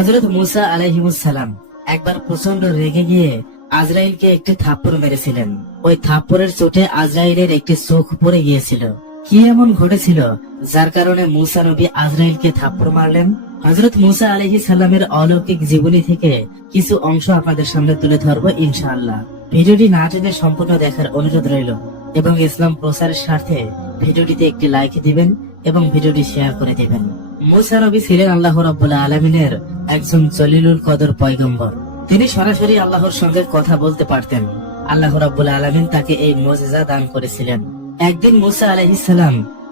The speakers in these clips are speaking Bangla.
হজরত মুসা আলাইহিমুসালাম একবার প্রচণ্ড রেগে গিয়ে আজরাইলকে একটি থাপ্পড় মেরেছিলেন। ওই থাপ্পড়ের চোটে আজরাইলের একটি চোখ পড়ে গিয়েছিল। কি এমন ঘটেছিল যার কারণে মুসা নবী আজরাইলকে থাপ্পড় মারলেন? হজরত মুসা আলহি সাল্লামের অলৌকিক জীবনী থেকে কিছু অংশ আপনাদের সামনে তুলে ধরবো ইনশাআল্লাহ। ভিডিওটি না টেনে সম্পূর্ণ দেখার অনুরোধ রইল এবং ইসলাম প্রচারের স্বার্থে ভিডিওটিতে একটি লাইক দিবেন এবং ভিডিওটি শেয়ার করে দিবেন। তিনি সরাসরি আল্লাহর সঙ্গে কথা বলতে পারতেন। আল্লাহ আলমিন তাকে এই মজেজা দান করেছিলেন। একদিন মুসা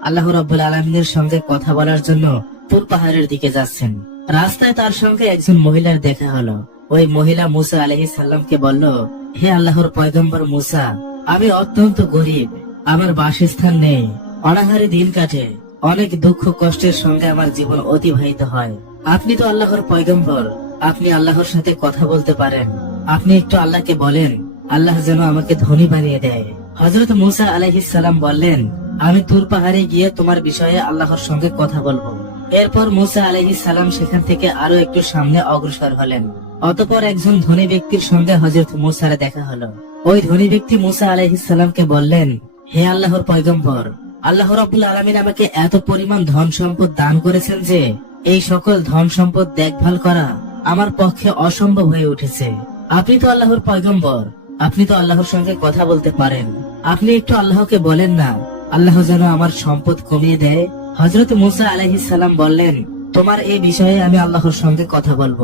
আল্লাহ আলমিনের সঙ্গে কথা বলার জন্য তুর পাহাড়ের দিকে যাচ্ছেন। রাস্তায় তার সঙ্গে একজন মহিলার দেখা হলো। ওই মহিলা মুসা আলহিস সাল্লামকে বলল, হে আল্লাহর পয়গম্বর মুসা, আমি অত্যন্ত গরিব, আমার বাসস্থান নেই, অনাহারে দিন কাটে। অনেক দুঃখ কষ্টের সঙ্গে আমার জীবন অতিবাহিত হয়। আপনি তো আল্লাহর পয়গম্বর। আপনি আল্লাহর সাথে কথা বলতে পারেন। আপনি একটু আল্লাহকে বলেন, আল্লাহ যেন আমাকে ধনী বানিয়ে দেয়। হজরত মুসা আলাইহিস সালাম বললেন, আমি তুর পাহাড়ে গিয়ে তোমার বিষয়ে আল্লাহর সঙ্গে কথা বলব। এরপর মুসা আলাইহিস সালাম সেখান থেকে আরও একটু সামনে অগ্রসর হলেন। অতপর একজন ধনী ব্যক্তির সঙ্গে হজরত মুসার দেখা হলো। ওই ধনী ব্যক্তি মুসা আলাইহিস সালামকে বললেন, হে আল্লাহর পয়গম্বর আল্লাহ রাব্বুল আলামিন আমাকে এত পরিমাণ ধন সম্পদ দান করেছেন যে এই সকল ধন সম্পদ দেখভাল করা আমার পক্ষে অসম্ভব হয়ে উঠেছে। আপনি তো আল্লাহর পয়গম্বর। আপনি তো আল্লাহর সঙ্গে কথা বলতে পারেন। আপনি একটু আল্লাহকে বলেন না, আল্লাহ যেন আমার সম্পদ কমিয়ে দেয়। হজরত মুসা আলহিস সালাম বললেন, তোমার এই বিষয়ে আমি আল্লাহর সঙ্গে কথা বলব।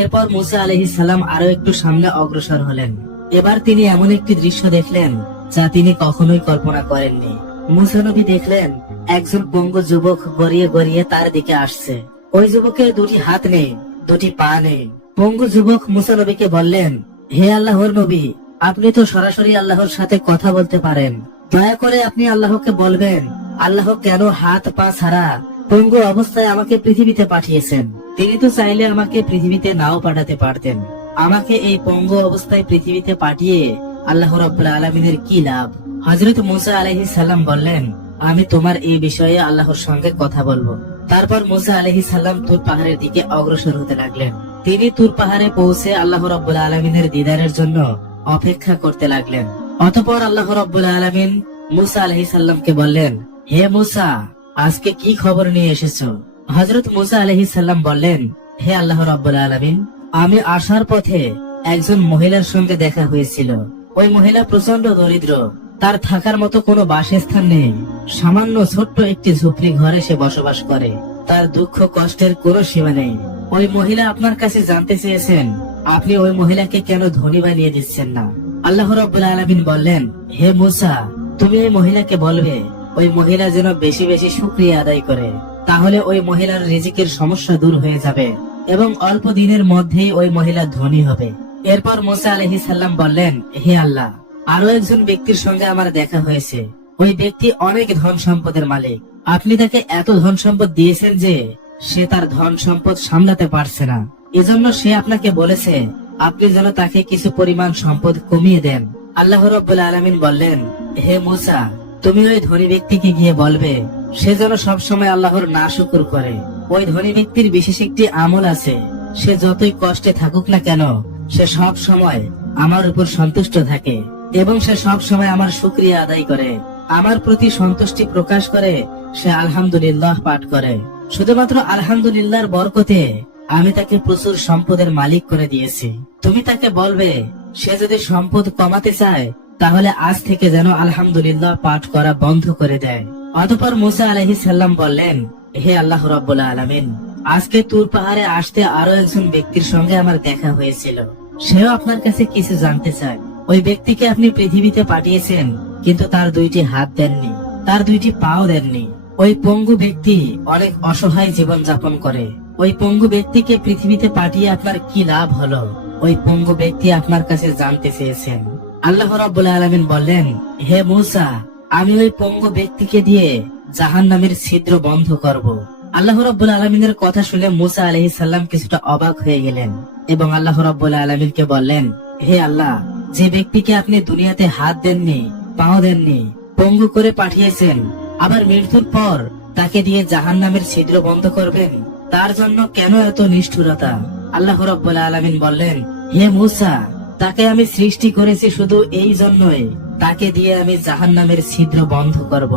এরপর মুসা আলহিস সালাম আরও একটু সামনে অগ্রসর হলেন। এবার তিনি এমন একটি দৃশ্য দেখলেন, যা তিনি কখনোই কল্পনা করেননি। মুসা নবী দেখলেন, একজন পঙ্গু যুবক গড়িয়ে গড়িয়ে তার দিকে আসছে। ওই যুবকের দুটি হাত নেই, দুটি পা নেই। পঙ্গু যুবক মুসা নবীকে বললেন, হে আল্লাহর নবী, আপনি তো সরাসরি আল্লাহর সাথে কথা বলতে পারেন। দয়া করে আপনি আল্লাহকে বলবেন, আল্লাহ কেন হাত, পা ছাড়া পঙ্গু অবস্থায় আমাকে পৃথিবীতে পাঠিয়েছেন? তিনি তো চাইলে আমাকে পৃথিবীতে নাও পাঠাতে পারতেন। আমাকে এই পঙ্গু অবস্থায় পৃথিবীতে পাঠিয়ে আল্লাহ রব্বুল আলমিনের কি লাভ? হজরত মুসা আলহি সাল্লাম বললেন, আমি তোমার এই বিষয়ে আল্লাহর সঙ্গে কথা বলব। তারপর মুসা আলহি সাল্লাম তুর পাহাড়ের দিকে অগ্রসর হতে লাগলেন। তিনি তুর পাহাড়ে পৌঁছে আল্লাহ রব্বুল আলমিনের দিদারের জন্য অপেক্ষা করতে লাগলেন। অতপর আল্লাহ রব্বুল আলমিন মুসা আলহি সাল্লামকে বললেন, হে মুসা, আজকে কি খবর নিয়ে এসেছ? হজরত মুসা আলহি সাল্লাম বললেন, হে আল্লাহ রব্বুল আলমিন, আমি আসার পথে একজন মহিলার সঙ্গে দেখা হয়েছিল। ওই মহিলা প্রচণ্ড দরিদ্র। তার থাকার মতো কোনো বাসস্থান নেই। সামান্য ছোট্ট একটি ঝুপড়ি ঘরে সে বসবাস করে। তার দুঃখ কষ্টের কোনো সীমা নেই। ওই মহিলা আপনার কাছে জানতে চেয়েছেন, আপনি ওই মহিলাকে কেন ধনী বানিয়ে দিচ্ছেন না? আল্লাহ রব্বুল আলমিন বললেন, হে মুসা, তুমি এই মহিলাকে বলবে, ওই মহিলা যেন বেশি বেশি শুক্রিয়া আদায় করে। তাহলে ওই মহিলার রিজিকের সমস্যা দূর হয়ে যাবে এবং অল্প দিনের মধ্যেই ওই মহিলা ধনী হবে। এরপর মোসা আলহি বললেন, হে আল্লাহ আরও একজন ব্যক্তির সঙ্গে আমার দেখা হয়েছে। ওই ব্যক্তি অনেক ধন সম্পদের মালিক। আপনি তাকে এত ধন সম্পদ দিয়েছেন যে সে তার ধন সম্পদ সামলাতে পারছে না। এজন্য সে আপনাকে বলেছে, আপনি যেন তাকে কিছু পরিমাণ সম্পদ কমিয়ে দেন। আল্লাহ রব্বুল আলমিন বললেন, হে মুসা, তুমি ওই ধনী ব্যক্তিকে গিয়ে বলবে, সে যেন সবসময় আল্লাহর না শুকুর করে। ওই ধনী ব্যক্তির বিশেষ একটি আমল আছে। সে যতই কষ্টে থাকুক না কেন, সে সব সময় আমার উপর সন্তুষ্ট থাকে। এবং সে সব সময় আমার শুক্রিয়া আদায় করে। আমার প্রতি সন্তুষ্টি প্রকাশ করে, সে আলহামদুলিল্লাহ পাঠ করে। শুধুমাত্র আলহামদুলিল্লাহর বরকতে আমি তাকে প্রচুর সম্পদের মালিক করে দিয়েছি। তুমি তাকে বলবে, সে যদি সম্পদ কমাতে চায়, তাহলে আজ থেকে যেন আলহামদুলিল্লাহ পাঠ করা বন্ধ করে দেয়। অতপর মুসা আলহি সাল্লাম বললেন, হে আল্লাহ রব্বুল আলমিন, আজকে তুর পাহাড়ে আসতে আরও একজন ব্যক্তির সঙ্গে আমার দেখা হয়েছিল। সেও আপনার কাছে কিছু জানতে চায়। ওই ব্যক্তিকে আপনি পৃথিবীতে পাঠিয়েছেন, কিন্তু তার দুইটি হাত দেননি, তার দুইটি পাও দেননি। ওই পঙ্গু ব্যক্তি অনেক অসহায় জীবন যাপন করে। ওই পঙ্গু ব্যক্তিকে পৃথিবীতে পাঠিয়ে আপনার কি লাভ হলো? ওই পঙ্গু ব্যক্তি আপনার কাছে জানতে চেয়েছেন। আল্লাহ রাব্বুল আলামিন বললেন, হে মুসা, আমি ওই পঙ্গু ব্যক্তিকে দিয়ে জাহান নামের ছিদ্র বন্ধ করব। আল্লাহ রাব্বুল আলমিনের কথা শুনে মুসা আলহি কিছুটা অবাক হয়ে গেলেন এবং আল্লাহ রাব্বুল আলমিনকে বললেন, হে আল্লাহ যে ব্যক্তিকে আপনি দুনিয়াতে হাত দেননি, পাও দেননি, পঙ্গু করে পাঠিয়েছেন, আবার মৃত্যুর পর তাকে দিয়ে জাহান নামের ছিদ্র বন্ধ করবেন, তার জন্য কেন এত নিষ্ঠুরতা? আল্লাহ রব্বুল আলমিন বললেন, হে মুসা, তাকে আমি সৃষ্টি করেছি শুধু এই জন্যই, তাকে দিয়ে আমি জাহান্নামের ছিদ্র বন্ধ করব।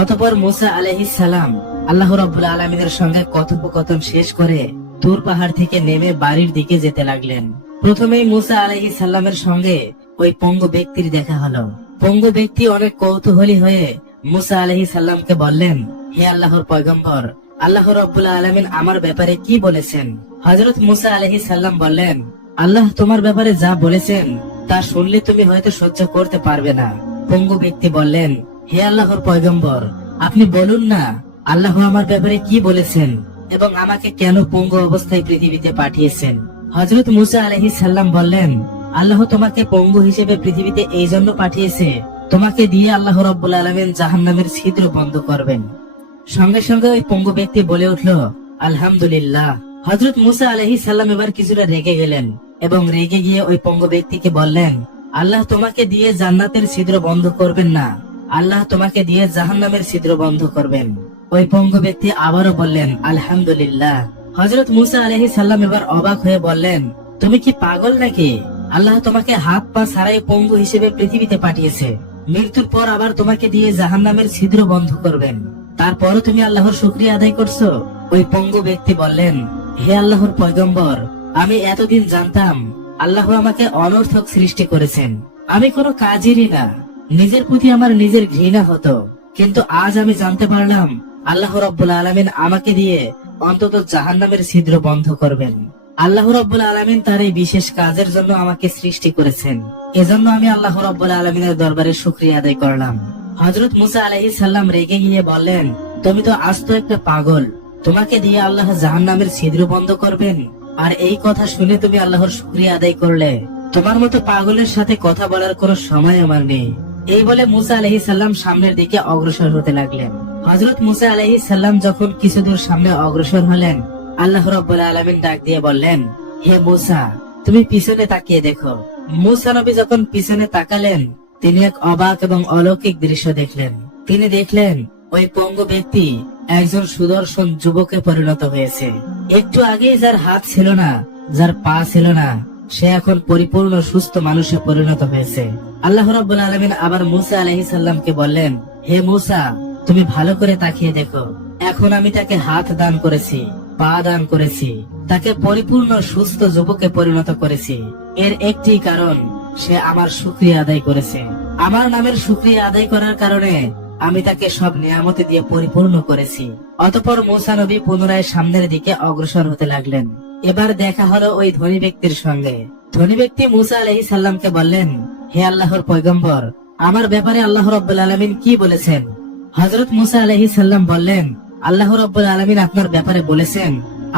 অতপর মুসা আলহিস সালাম আল্লাহ রব্বুল আলমিনের সঙ্গে কথোপকথন শেষ করে তুর পাহাড় থেকে নেমে বাড়ির দিকে যেতে লাগলেন। প্রথমেই মুসা আলহি সাল্লামের সঙ্গে ওই পঙ্গু ব্যক্তির দেখা হলো। পঙ্গু ব্যক্তি অনেক কৌতূহলী হয়ে মুসা আলহি সাল্লামকে বললেন, হে আল্লাহর পয়গম্বর, আল্লাহ রব্বুল আলমিন আমার ব্যাপারে কি বলেছেন? হজরত মুসা আলহি সাল্লাম বললেন, আল্লাহ তোমার ব্যাপারে যা বলেছেন, তা শুনলে তুমি হয়তো সহ্য করতে পারবে না। পঙ্গু ব্যক্তি বললেন, হে আল্লাহর পয়গম্বর, আপনি বলুন না, আল্লাহ আমার ব্যাপারে কি বলেছেন এবং আমাকে কেন পঙ্গু অবস্থায় পৃথিবীতে পাঠিয়েছেন? হজরত মুসা আলহি সাল্লাম বললেন, আল্লাহ তোমাকে পঙ্গু হিসেবে পৃথিবীতে এই জন্য পাঠিয়েছে। তোমাকে দিয়ে আল্লাহ রব্বুল আলমেন জাহান্নামের ছিদ্র বন্ধ করবেন। সঙ্গে সঙ্গে ওই পঙ্গু ব্যক্তি বলে উঠল, আলহামদুলিল্লাহ। হজরত মুসা আলহি সাল্লাম এবার কিছুটা রেগে গেলেন এবং রেগে গিয়ে ওই পঙ্গু ব্যক্তিকে বললেন, আল্লাহ তোমাকে দিয়ে জান্নাতের ছিদ্র বন্ধ করবেন না। আল্লাহ তোমাকে দিয়ে জাহান্নামের ছিদ্র বন্ধ করবেন। ওই পঙ্গু ব্যক্তি আবারও বললেন, আলহামদুলিল্লাহ। হজরত মুসা আলহি সাল্লাম এবার অবাক হয়ে বললেন, তুমি কি পাগল নাকি? আল্লাহ তোমাকে হাত পা ছাড়াই পঙ্গু হিসেবে পৃথিবীতে পাঠিয়েছে। মৃত্যুর পর আবার তোমাকে দিয়ে জাহান্নামের ছিদ্র বন্ধ করবেন। তারপরও তুমি আল্লাহর শুক্রিয়া আদায় করছ? ওই পঙ্গু ব্যক্তি বললেন, হে আল্লাহর পয়গম্বর, আমি এতদিন জানতাম আল্লাহ আমাকে অনর্থক সৃষ্টি করেছেন। আমি কোনো কাজেরই না। নিজের প্রতি আমার নিজের ঘৃণা হতো। কিন্তু আজ আমি জানতে পারলাম আল্লাহ রব্বুল আলমিন আমাকে দিয়ে অন্তত জাহান্নামের ছিদ্র বন্ধ করবেন। আল্লাহ রব্বুল আলমিন তার এই বিশেষ কাজের জন্য আমাকে সৃষ্টি করেছেন। এজন্য আমি আল্লাহ রব্বুল আলমিনের দরবারে শুক্রিয়া আদায় করলাম। হজরত মুসা আলহি সাল্লাম রেগে গিয়ে বললেন, তুমি তো আস্ত একটা পাগল। তোমাকে দিয়ে আল্লাহ জাহান্নামের ছিদ্র বন্ধ করবেন? আর এই কথা শুনে তুমি আল্লাহর শুক্রিয়া আদায় করলে। তোমার মতো পাগলের সাথে কথা বলার কোনো সময় আমার নেই। এই বলে মুসা আলহি সাল্লাম সামনের দিকে অগ্রসর হতে লাগলেন। হজরত মুসা আলহি সাল্লাম যখন কিছু দূর সামনে অগ্রসর হলেন, আল্লাহ রব্বুল আলমিন ডাক দিয়ে বললেন, হে মুসা, তুমি পিছনে তাকিয়ে দেখো। মুসা নবী যখন পিছনে তাকালেন, তিনি এক অবাক এবং অলৌকিক দৃশ্য দেখলেন। তিনি দেখলেন, ওই পঙ্গু ব্যক্তি একজন সুদর্শন যুবকে পরিণত হয়েছে। একটু আগেই যার হাত ছিল না, যার পা ছিল না, সে এখন পরিপূর্ণ সুস্থ মানুষে পরিণত হয়েছে। আল্লাহ রাব্বুল আলমিন আবার মুসা আলহি সাল্লামকে বললেন, হে মুসা তুমি ভালো করে তাকিয়ে দেখো। এখন আমি তাকে হাত দান করেছি, পা দান করেছি। তাকে পরিপূর্ণ সুস্থ যুবকে পরিণত করেছি। এর একটি কারণ, সে আমার শুক্রিয়া আদায় করেছে। আমার নামের শুক্রিয়া আদায় করার কারণে আমি তাকে সব নিয়ামতে দিয়ে পরিপূর্ণ করেছি। অতপর মুসা নবী পুনরায় সামনের দিকে অগ্রসর হতে লাগলেন। এবার দেখা হলো ওই ধনী ব্যক্তির সঙ্গে। ধনী ব্যক্তি মুসা আলহি সাল্লামকে বললেন, হে আল্লাহর পয়গম্বর, আমার ব্যাপারে আল্লাহ রব্বুল আলমিন কি বলেছেন? হজরত মুসা আলহি সাল্লাম বললেন, আল্লাহ রব্বুল আলমিন আপনার ব্যাপারে বলেছেন,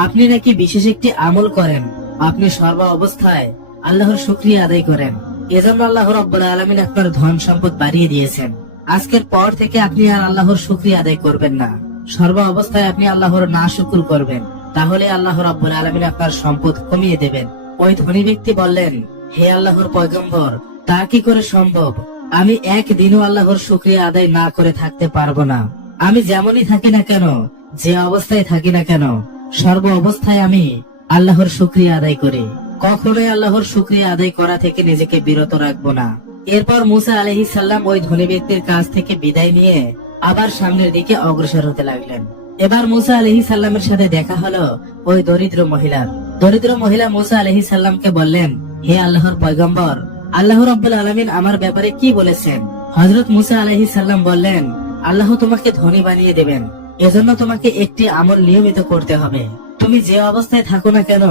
আপনি নাকি বিশেষ একটি আমল করেন, আপনি সর্ব অবস্থায় আল্লাহর শুক্রিয়া আদায় করেন। এজন্য আল্লাহ রব্বুল আলমিন আপনার ধন সম্পদ বাড়িয়ে দিয়েছেন। আজকের পর থেকে আপনি আর আল্লাহর শুক্রিয়া আদায় করবেন না। সর্ব অবস্থায় আপনি আল্লাহর না শুকুর করবেন। তাহলে আল্লাহ রব্বুল আলমিন আপনার সম্পদ কমিয়ে দেবেন। ওই ধনী ব্যক্তি বললেন, হে আল্লাহর পয়গম্বর, তা কি করে সম্ভব? আমি একদিনও আল্লাহর শুক্রিয়া আদায় না করে থাকতে পারব না। আমি যেমনই থাকি না কেন, যে অবস্থায় থাকি না কেন, সর্ব অবস্থায় আমি আল্লাহর শুক্রিয়া আদায় করি। কখনোই আল্লাহর শুক্রিয়া আদায় করা থেকে নিজেকে বিরত রাখব না। এরপর মুসা আলহি সাল্লাম ওই ধনী ব্যক্তির কাছ থেকে বিদায় নিয়ে আবার সামনের দিকে অগ্রসর হতে লাগলেন। এবার মুসা আলহি সাল্লামের সাথে দেখা হলো ওই দরিদ্র মহিলার। দরিদ্র মহিলা মুসা আলহি সাল্লামকে বললেন, হে আল্লাহর পয়গম্বর আল্লাহ রব্বুল আলমিন আমার ব্যাপারে কি বলেছেন? হজরত মুসা আলহি সাল্লাম বললেন, আল্লাহ তোমাকে ধনী বানিয়ে দেবেন, এজন্য তোমাকে একটি আমল নিয়মিত করতে হবে। তুমি যে অবস্থায় থাকো না কেন,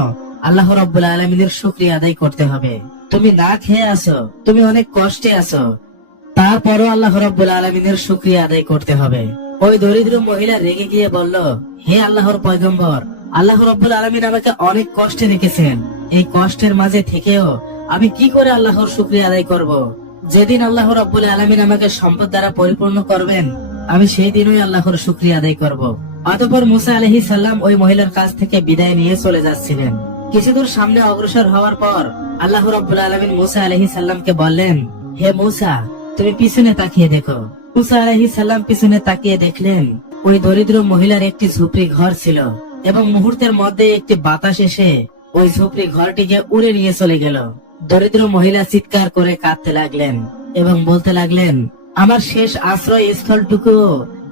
আল্লাহ রব্বুল আলমিনের শুক্রিয়া আদায় করতে হবে। তুমি না খেয়ে আছো, তুমি অনেক কষ্টে আছো। তারপরও আল্লাহ রব্বুল আলমিনের শুক্রিয়া আদায় করতে হবে। ওই দরিদ্র মহিলা রেগে গিয়ে বলল, হে আল্লাহর পয়গম্বর, আল্লাহ রব্বুল আলমিন আমাকে অনেক কষ্টে রেখেছেন। এই কষ্টের মাঝে থেকেও আমি কি করে আল্লাহর শুক্রিয়া আদায় করব। যেদিন আল্লাহ রব্বুল আলমিন আমাকে সম্পদ দ্বারা পরিপূর্ণ করবেন, আমি সেই দিনই আল্লাহর শুক্রিয়া আদায় করব। অতপর মুসা আলহি সাল্লাম ওই মহিলার কাছ থেকে বিদায় নিয়ে চলে যাচ্ছিলেন কিছুদূর সামনে অগ্রসর হওয়ার পর আল্লাহ রব্বুল আলমিন মুসা আলহি সাল্লামকে বললেন, হে মুসা, তুমি পিছনে তাকিয়ে দেখো মুসা আলহি সাল্লাম পিছনে তাকিয়ে দেখলেন, ওই দরিদ্র মহিলার একটি ঝুপড়ি ঘর ছিল এবং মুহূর্তের মধ্যে একটি বাতাস এসে ওই ঝুপড়ি ঘরটিকে উড়ে নিয়ে চলে গেল দরিদ্র মহিলা চিৎকার করে কাঁদতে লাগলেন এবং বলতে লাগলেন, আমার শেষ আশ্রয় স্থলটুকু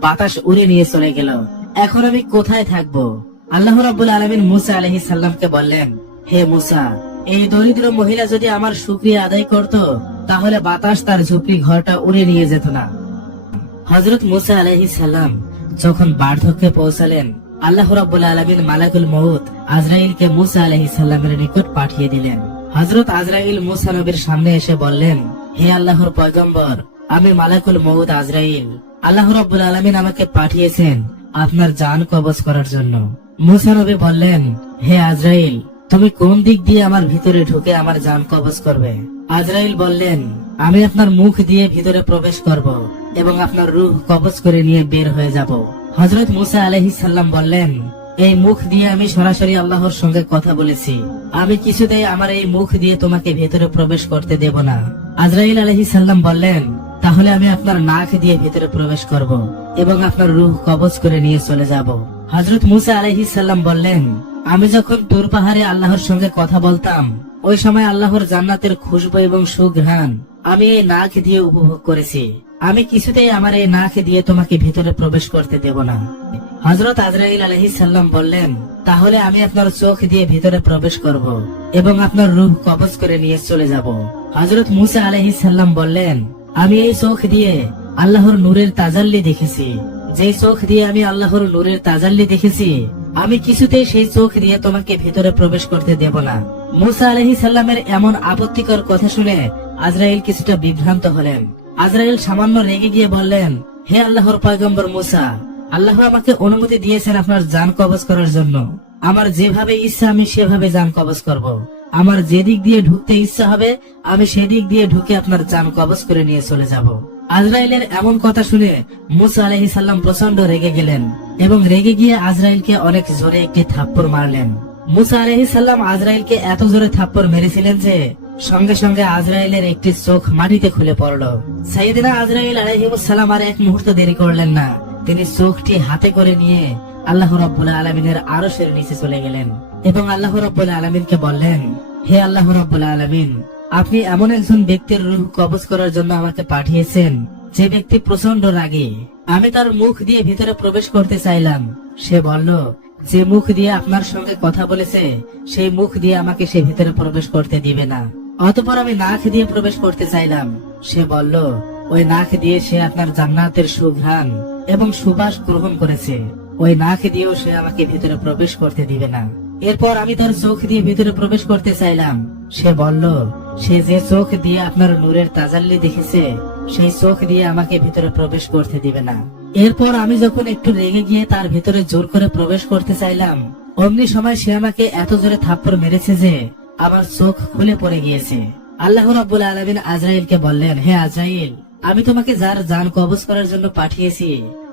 বাতাস উড়ে নিয়ে চলে গেল। এখন আমি কোথায় থাকব? আল্লাহ রাব্বুল আলমিন মুসা আলহি সাল্লামকে বললেন, হে মুসা, এই দরিদ্র মহিলা যদি আমার শুক্রিয়া আদায় করত, তাহলে বাতাস তার ঝুপড়ি ঘরটা উড়ে নিয়ে যেত না। হজরত মুসা আলহি সাল্লাম যখন বার্ধক্যে পৌঁছালেন, আল্লাহ রাব্বুল আলমিন মালাকুল মউত আজরাইলকে মুসা আলহি সাল্লামের নিকট পাঠিয়ে দিলেন। হজরত আজরাইল মুসা নবীর সামনে এসে বললেন, হে আল্লাহর পয়গম্বর, আমি মালাকুল মউত আজরাইল। আল্লাহ রাব্বুল আলমিন আমাকে পাঠিয়েছেন আপনার জান কবজ করার জন্য। মুসা নবী বললেন, হে আজরাইল, তুমি কোন দিক দিয়ে আমার ভিতরে ঢুকে আমার জান কবজ করবে? আজরাইল বললেন, আমি আপনার মুখ দিয়ে ভিতরে প্রবেশ করব এবং আপনার রূহ কবজ করে নিয়ে বের হয়ে যাব। হজরত মুসা আলহি সাল্লাম বললেন এই মুখ দিয়ে আমি সরাসরি আল্লাহর সঙ্গে কথা বলেছি। আমি কিছুতেই আমার এই মুখ দিয়ে তোমাকে ভেতরে প্রবেশ করতে দেব না। আজরাইল আলহি সাল্লাম বললেন, তাহলে আমি আপনার নাক দিয়ে ভেতরে প্রবেশ করব এবং আপনার রূহ কবজ করে নিয়ে চলে যাব। হজরত মুসা আলহি সাল্লাম বললেন, আমি যখন তুর পাহাড়ে আল্লাহর সঙ্গে কথা বলতাম, ওই সময় আল্লাহর জান্নাতের খুশবু এবং সুঘ্রাণ আমি এই নাক দিয়ে উপভোগ করেছি। আমি কিছুতেই আমার এই নাক দিয়ে তোমাকে ভিতরে প্রবেশ করতে দেব না। হজরত আজরাইল আলহি সাল্লাম বললেন, তাহলে আমি আপনার চোখ দিয়ে ভিতরে প্রবেশ করব এবং আপনার রূহ কবজ করে নিয়ে চলে যাব। হজরত মুসা আলহি সাল্লাম বললেন, আমি এই চোখ দিয়ে আল্লাহর নূরের তাজাল্লি দেখেছি। যে চোখ দিয়ে আমি আল্লাহর নূরের তাজাল্লি দেখেছি, আমি কিছুতেই সেই চোখ দিয়ে তোমাকে ভিতরে প্রবেশ করতে দেব না। মুসা আলহি সাল্লামের এমন আপত্তিকর কথা শুনে আজরাইল কিছুটা বিভ্রান্ত হলেন। আজরাইল সামান্য রেগে গিয়ে বললেন, হে আল্লাহর পয়গম্বর মুসা, আল্লাহ আমাকে অনুমতি দিয়েছেন আপনার জান কবজ করার জন্য। আমার যেভাবে ইচ্ছা, আমি সেভাবে জান কবজ করব। আমার যেদিক দিয়ে ঢুকতে ইচ্ছা হবে, আমি সেদিক দিয়ে ঢুকে আপনার জান কবজ করে নিয়ে চলে যাব। আজরাইলের এমন কথা শুনে মুসা আলহি সাল্লাম প্রচণ্ড রেগে গেলেন এবং রেগে গিয়ে আজরাইলকে অনেক জোরে একটি থাপ্পড় মারলেন। মুসা আলহি সাল্লাম আজরাইলকে এত জোরে থাপ্পড় মেরেছিলেন যে সঙ্গে সঙ্গে আজরাইলের একটি চোখ মাটিতে খুলে পড়ল। সাইদিনা আজরাইল আলহিমুসাল্লাম আর এক মুহূর্ত দেরি করলেন না। তিনি চোখটি হাতে করে নিয়ে আল্লাহ রব্বুল আলমিনের আরশের নিচে চলে গেলেন এবং আল্লাহ রব্বুল আলমিনকে বললেন, হে আল্লাহ রব্বুল আলমিন, আপনি এমন একজন ব্যক্তির রূহ কবজ করার জন্য আমাকে পাঠিয়েছেন, যে ব্যক্তি প্রচণ্ড রাগে। আমি তার মুখ দিয়ে ভিতরে প্রবেশ করতে চাইলাম। সে বলল যে মুখ দিয়ে আপনার সঙ্গে কথা বলেছে, সেই মুখ দিয়ে আমাকে সে ভিতরে প্রবেশ করতে দিবে না। অতপর আমি নাক দিয়ে প্রবেশ করতে চাইলাম। সে বলল, ওই নাক দিয়ে সে আপনার জান্নাতের সুঘ্রাণ এবং সুবাস গ্রহণ করেছে। ওই নাক দিয়েও সে আমাকে ভিতরে প্রবেশ করতে দিবে না। এরপর আমি তার চোখ দিয়ে ভিতরে প্রবেশ করতে চাইলাম। সে বলল, সে যে চোখ দিয়ে আপনার নূরের তাজাল্লি দেখেছে, সেই চোখ দিয়ে আমাকে ভিতরে প্রবেশ করতে দিবে না। এরপর আমি যখন একটু রেগে গিয়ে তার ভিতরে জোর করে প্রবেশ করতে চাইলাম, অমনি সময় সে আমাকে এত জোরে থাপ্পড় মেরেছে যে আমার চোখ খুলে পড়ে গিয়েছে। আল্লাহ রাব্বুল আলামিন আজরাইলকে বললেন, হে আজরাইল, আমি তোমাকে যার জান কবজ করার জন্য পাঠিয়েছি,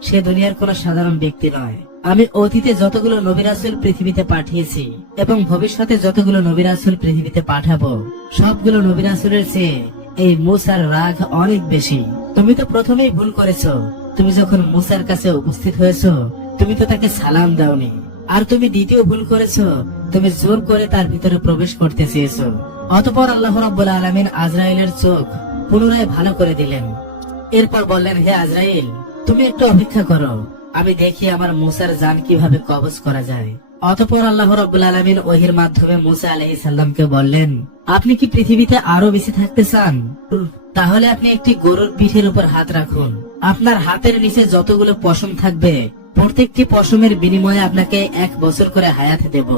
সে দুনিয়ার কোন সাধারণ ব্যক্তি নয়। আমি অতীতে যতগুলো নবিরাসুল পৃথিবীতে পাঠিয়েছি এবং ভবিষ্যতে যতগুলো নবিরাসুল পৃথিবীতে পাঠাবো, সবগুলো নবিরাসুলের চেয়ে এই মুসার রাগ অনেক বেশি। তুমি তো প্রথমেই ভুল করেছ তুমি যখন মুসার কাছে উপস্থিত হয়েছো, তুমি তো তাকে সালাম দাওনি। আর তুমি দ্বিতীয় ভুল করেছ, তুমি জোর করে তার ভিতরে প্রবেশ করতে চেয়েছো। অতপর আল্লাহ রাব্বুল আলামিন আজরাইলের চোখ পুনরায় ভালো করে দিলেন। এরপর বললেন, হে আজরাইল, তুমি একটু অপেক্ষা করো। আমি দেখি আমার মুসার জান কীভাবে কবজ করা যায়। অতপর আল্লাহ রাব্বুল আলামিন ওহির মাধ্যমে মুসা আলাইহিস সালামকে বললেন, আপনি কি পৃথিবীতে আরও বেশি থাকতে চান? তাহলে আপনি একটি গরুর পিঠের উপর হাত রাখুন। আপনার হাতের নিচে যতগুলো পশম থাকবে, প্রত্যেকটি পশমের বিনিময়ে আপনাকে এক বছর করে হায়াত দেব।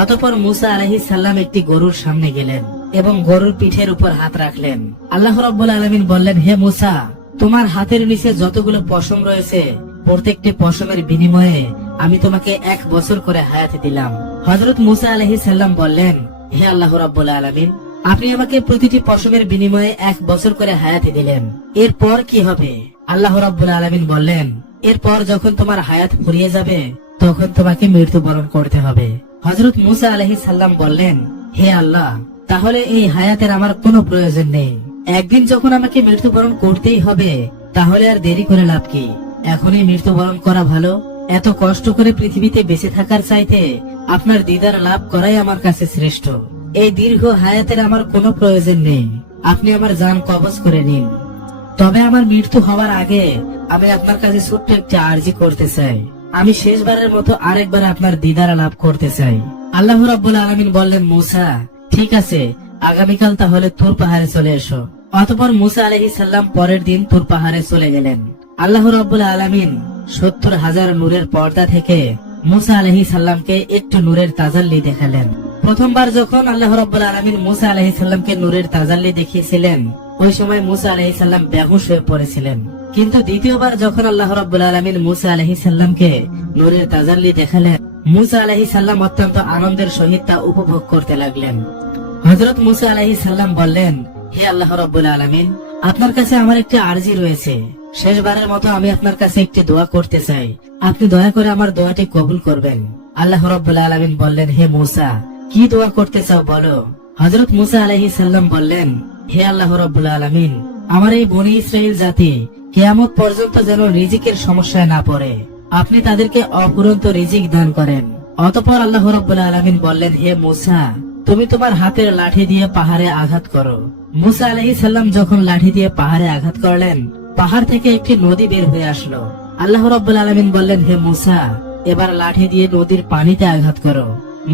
অতপর মুসা আলাইহিস সাল্লাম একটি গরুর সামনে গেলেন এবং গরুর পিঠের উপর হাত রাখলেন। আল্লাহ রাব্বুল আলামিন বললেন, হে মুসা, তোমার হাতের নিচে যতগুলো পশম রয়েছে, প্রত্যেকটি পশমের বিনিময়ে আমি তোমাকে এক বছর করে হায়াত দিলাম। হজরত মুসা আলহি সাল্লাম বললেন, হে আল্লাহ রাব্বুল আলামিন আপনি আমাকে প্রতিটি পশমের বিনিময়ে এক বছর করে হায়াত দিলেন। এরপর কি হবে? আল্লাহ রাব্বুল আলামিন বললেন, এরপর যখন তোমার হায়াত ফুরিয়ে যাবে, তখন তোমাকে মৃত্যুবরণ করতে হবে। হজরত মুসা আলহি সাল্লাম বললেন, হে আল্লাহ, তাহলে এই হায়াতের আমার কোনো প্রয়োজন নেই। একদিন যখন আমাকে মৃত্যুবরণ করতেই হবে, তাহলে আর দেরি করে লাভ কি? এখনই মৃত্যুবরণ করা ভালো। এত কষ্ট করে পৃথিবীতে বেঁচে থাকার চাইতে আপনার দিদার লাভ করাই আমার কাছে শ্রেষ্ঠ। এই দীর্ঘ হায়াতের আমার কোনো প্রয়োজন নেই। আপনি আমার যান কবজ করে নিন। তবে আমার মৃত্যু হওয়ার আগে আমি আপনার কাছে ছোট্ট একটি আর্জি করতে চাই। আমি শেষবারের মতো আরেকবার আপনার দিদার লাভ করতে চাই। আল্লাহ রাব্বুল আলামিন বললেন, মুসা, ঠিক আছে, আগামীকাল তাহলে তুর পাহাড়ে চলে এসো। অতপর মুসা আলহি সাল্লাম পরের দিন তুর পাহাড়ে চলে গেলেন। আল্লাহ রাব্বুল আলামিন সত্তর হাজার নূরের পর্দা থেকে মুসা আলহি সাল্লামকে একটু নূরের তাজাল্লি দেখালেন। প্রথমবার যখন আল্লাহ রাব্বুল আলামিন মুসা আলহি সাল্লামকে নূরের তাজাল্লি দেখিয়েছিলেন, ওই সময় মুসা আলহি সাল্লাম বেহুশ হয়ে পড়েছিলেন। কিন্তু দ্বিতীয়বার যখন আল্লাহ রাব্বুল আলামিন মুসা আলহি সাল্লামকে নূরের তাজাল্লি দেখালেন, মুসা আলহি সাল্লাম অত্যন্ত আনন্দের সহিত তা উপভোগ করতে লাগলেন। হজরত মুসা আলহি সাল্লাম বললেন, হে আল্লাহ রব্বুল আলমিন, আপনার কাছে আমার একটি আর্জি রয়েছে। শেষবারের মতো আমি আপনার কাছে একটি দোয়া করতে চাই। আপনি দয়া করে আমার দোয়াটি কবুল করবেন। আল্লাহ রব্বুল আলমিন বললেন, হে মুসা কি দোয়া করতে চাও বলো? হজরত মুসা আলহি সাল্লাম বললেন, হে আল্লাহ রব্বুল আলমিন, আমার এই বনি ইসরায়েল জাতি কেয়ামত পর্যন্ত যেন রিজিকের সমস্যায় না পড়ে। আপনি তাদেরকে অপুরন্ত রিজিক দান করেন। অতপর আল্লাহ রব্বুল আলমিন বললেন, হে মুসা, তুমি তোমার হাতের লাঠি দিয়ে পাহাড়ে আঘাত করো। মুসা আলহি সাল্লাম যখন লাঠি দিয়ে পাহাড়ে আঘাত করলেন, পাহাড় থেকে একটি নদী বের হয়ে আসলো। আল্লাহ রব্বুল আলমিন বললেন, হে মুসা, এবার লাঠি দিয়ে নদীর পানিতে আঘাত করো।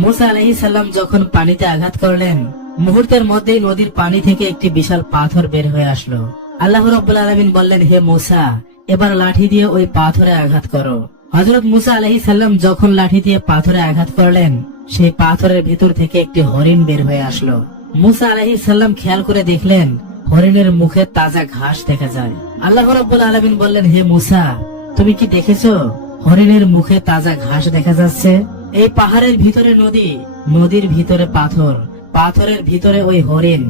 মুসা আলহি সাল্লাম যখন পানিতে আঘাত করলেন, মুহূর্তের মধ্যেই নদীর পানি থেকে একটি বিশাল পাথর বের হয়ে আসলো। আল্লাহ রব্বুল আলমিন বললেন, হে মুসা, এবার লাঠি দিয়ে ওই পাথরে আঘাত করো। হজরত মুসা আলহি সাল্লাম যখন লাঠি দিয়ে পাথরে আঘাত করলেন, সেই পাথরের ভিতর থেকে একটি হরিণ বের হয়ে আসলো। মুসা আলহি সাল্লাম খেয়াল করে দেখলেন, হরিণের মুখে তাজা ঘাস দেখা যায়। আল্লাহ রব্বুল আলমিন বললেন, হে মুসা, তুমি কি দেখেছ? হরিণের মুখে তাজা ঘাস দেখা যাচ্ছে? এই পাহাড়ের ভিতরে নদী, নদীর ভিতরে পাথর, পাথরের ভিতরে ওই হরিণ।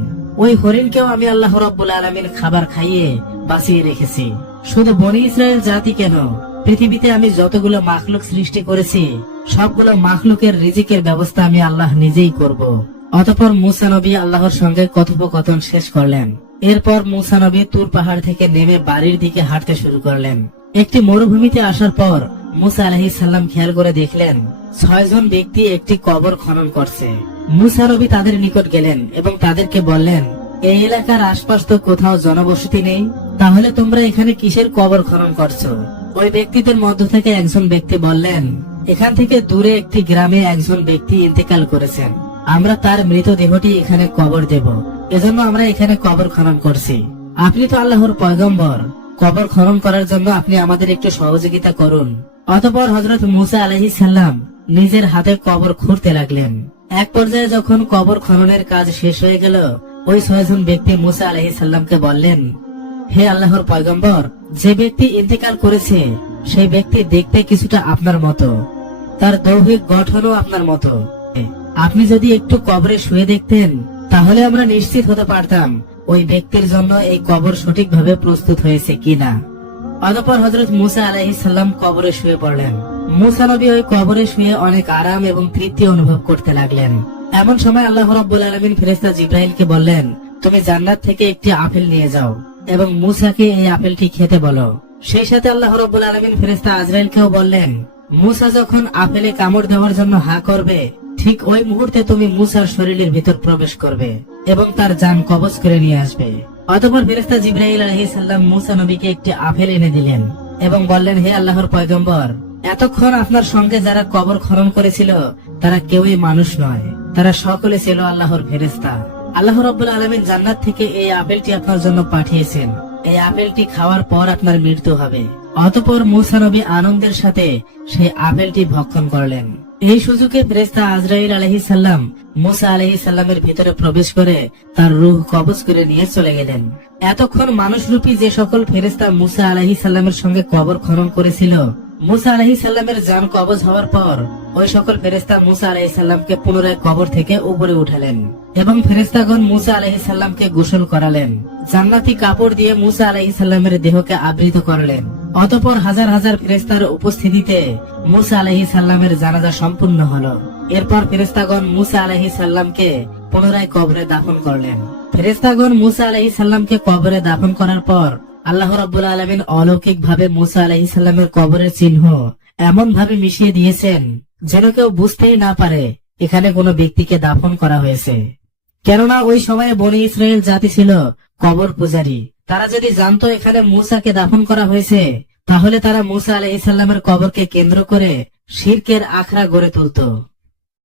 ওই হরিণকেও আমি আল্লাহ রব্বুল আলমিন খাবার খাইয়ে বাঁচিয়ে রেখেছি। শুধু বনি ইসরায়েল জাতি কেন? পৃথিবীতে আমি যতগুলো মাখলুক সৃষ্টি করেছি, সবগুলো মাখলুকের রিজিকের ব্যবস্থা আমি আল্লাহ নিজেই করব। অতপর মুসা নবী আল্লাহর সঙ্গে কথোপকথন শেষ করলেন। এরপর মুসা নবী তুর পাহাড় থেকে নেমে বাড়ির দিকে হাঁটতে শুরু করলেন। একটি মরুভূমিতে আসার পর মুসা আলহি সাল্লাম খেয়াল করে দেখলেন, ছয়জন ব্যক্তি একটি কবর খনন করছে। মুসা নবী তাদের নিকট গেলেন এবং তাদেরকে বললেন, এই এলাকার আশপাশ তো কোথাও জনবসতি নেই, তাহলে তোমরা এখানে কিসের কবর খনন করছ? ওই ব্যক্তিদের মধ্য থেকে একজন ব্যক্তি বললেন, এখান থেকে দূরে একটি গ্রামে একজন ব্যক্তি ইন্তেকাল করেছেন। আমরা তার মৃতদেহটি এখানে কবর দেব। এজন্য আমরা এখানে কবর খনন করছি। আপনি তো আল্লাহর পয়গম্বর। কবর খনন করার জন্য আপনি আমাদের একটু সহযোগিতা করুন। অতপর হজরত মুসা আলহি সাল্লাম নিজের হাতে কবর খুঁড়তে লাগলেন। এক পর্যায়ে যখন কবর খননের কাজ শেষ হয়ে গেল, ওই ছয়জন ব্যক্তি মুসা আলহি সাল্লামকে বললেন, হে আল্লাহর পয়গম্বর, যে ব্যক্তি ইন্তেকাল করেছে, সেই ব্যক্তি দেখতে কিছুটা আপনার মতো। তার দৈহিক গঠনও আপনার মতো। আপনি যদি একটু কবরে শুয়ে দেখতেন, তাহলে আমরা নিশ্চিত হতে পারতাম, ওই ব্যক্তির জন্য এই কবর সঠিকভাবে প্রস্তুত হয়েছে কিনা। অতপর হজরত মুসা আলাইহিস সাল্লাম কবরে শুয়ে পড়লেন। মুসা নবী ওই কবরে শুয়ে অনেক আরাম এবং তৃপ্তি অনুভব করতে লাগলেন। এমন সময় আল্লাহ রাব্বুল আলামিন ফেরেশতা জিব্রাইলকে বললেন, তুমি জান্নাত থেকে একটি আপেল নিয়ে যাও এবং মুসাকে এই আপেলটি খেতে বলো। সেই সাথে আল্লাহ রাব্বুল আলামিন ফেরেশতা আজরাইলকেও বললেন, মুসা যখন আপেলে কামড় দেওয়ার জন্য হা করবে, ঠিক ওই মুহূর্তে তুমি মুসার শরীরের ভিতর প্রবেশ করবে এবং তার যান কবজ করে নিয়ে আসবে। অতপর ফেরেস্তা জিব্রাহিল আলহি সাল্লাম মুসা নবীকে একটি আপেল এনে দিলেন এবং বললেন, হে আল্লাহর পয়গম্বর, এতক্ষণ আপনার সঙ্গে যারা কবর খনন করেছিল, তারা কেউই মানুষ নয়। তারা সকলে ছিল আল্লাহর ফেরেস্তা আল্লাহ রব্বুল আলমিন জান্নাত থেকে এই আপেলটি আপনার জন্য পাঠিয়েছেন। এই আপেলটি খাওয়ার পর আপনার মৃত্যু হবে। অতপর মুসা নবী আনন্দের সাথে সেই আপেলটি ভক্ষণ করলেন। এই সুযোগে ফেরেস্তা আজরাইল আলহি সাল্লাম মুসা আলহি সাল্লামের ভিতরে প্রবেশ করে তার রুহ কবজ করে নিয়ে চলে গেলেন। এতক্ষণ মানুষরূপী যে সকল ফেরেস্তা মুসা আলহি সাল্লামের সঙ্গে কবর খনন করেছিল, মুসা আলহি সাল্লামের যান কবজ হওয়ার পর ওই সকল ফেরেস্তা মুসা আলহি সাল্লামকে পুনরায় কবর থেকে উপরে উঠালেন এবং ফেরেস্তাগণ মুসা আলহি সাল্লামকে গোসল করালেন। জান্নাতি কাপড় দিয়ে মুসা আলহি সাল্লামের দেহকে আবৃত করলেন। অতপর হাজার হাজার ফেরেস্তার উপস্থিতিতে মুসা আলহি সাল্লামের জানাজা সম্পূর্ণ হলো। এরপর ফেরেস্তাগণ মুসা আলহি সাল্লামকে পুনরায় কবরে দাফন করলেন। ফেরেস্তাগণ মুসা আলহি সাল্লামকে কবরে দাফন করার পর আল্লাহ রাব্বুল আলমিন অলৌকিক ভাবে মুসা আলহি সাল্লামের কবরের চিহ্ন এমন ভাবে মিশিয়ে দিয়েছেন যেন কেউ বুঝতেই না পারে, এখানে কোনো ব্যক্তিকে দাফন করা হয়েছে। কেননা ওই সময়ে বনি ইসরায়েল জাতি ছিল কবর পূজারী। তারা যদি জানতো এখানে মুসাকে দাফন করা হয়েছে, তাহলে তারা মুসা আলহিসাল্লামের কবরকে কেন্দ্র করে শিরকের আখড়া গড়ে তুলতো।